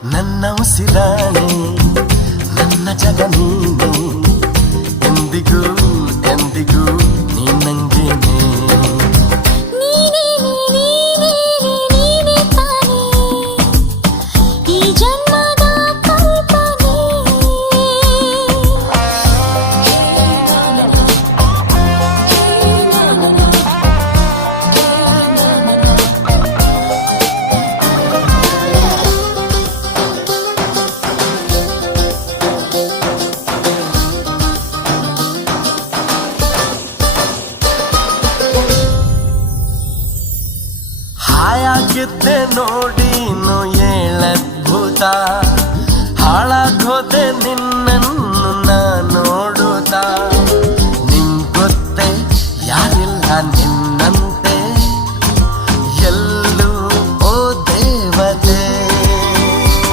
ನನ್ನ ಉಸಿರಾಣೆ ನನ್ನ ಜಗ ನೀನೆ ಎಂದಿಗೂ ಎಂದಿಗೂ ನೀ ನಂಗೇನೆ ಹಾಯಾಗಿದ್ದೆ ನೋಡಿ ನೋ ಏಳದ್ಭುತ ಹಾಳಾಗೋದೆ ನಿನ್ನ